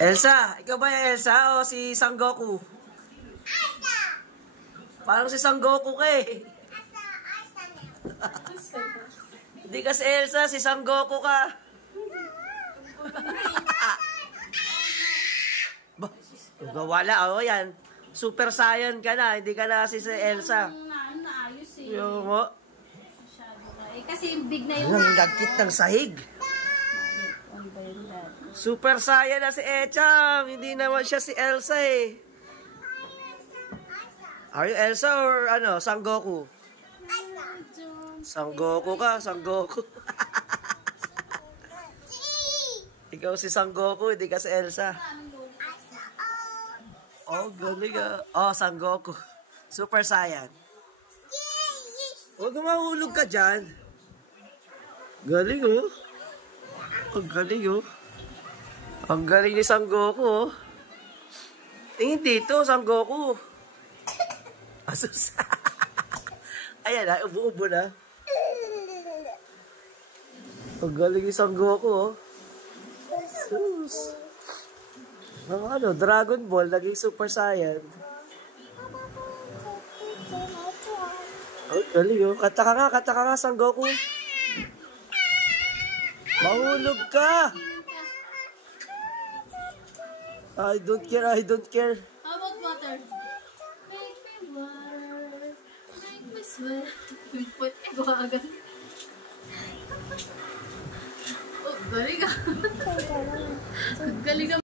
Elsa, ikaw ba yung Elsa o si Sangoku? Elsa! Parang si Sangoku ka eh. Hindi ka si Elsa, si Sangoku ka. Wala, oh yan. Super Saiyan ka na, hindi ka na si Elsa. Naayos eh. Yung mo. Masyado ka. Eh, kasi big na yung... Ang lagkit ng sahig. Ano ba yung dad? Super Saiyan na si Echam. Hindi naman siya si Elsa eh. Are you Elsa or ano, Sangoku? Sangoku ka, Sangoku. Ikaw si Sangoku, hindi ka si Elsa. Oh, galing ah. Oh, Sangoku. Super Saiyan. Huwag mahulog ka dyan. Galing oh. Ang galing oh. Ang galing ni Sangoku oh. Tingin dito, Sangoku. Asus. Ayan na, ubo-ubo na. Ang galing ni Sangoku oh. Asus. Ang ano, Dragon Ball, naging Super Saiyan. Oh, galing oh. Kata ka nga, Sangoku. Mahulog ka! I don't care, I don't care. How about water? Make me water. Make me sweat. Put ko agad. Oh, galing ka. Galing ka.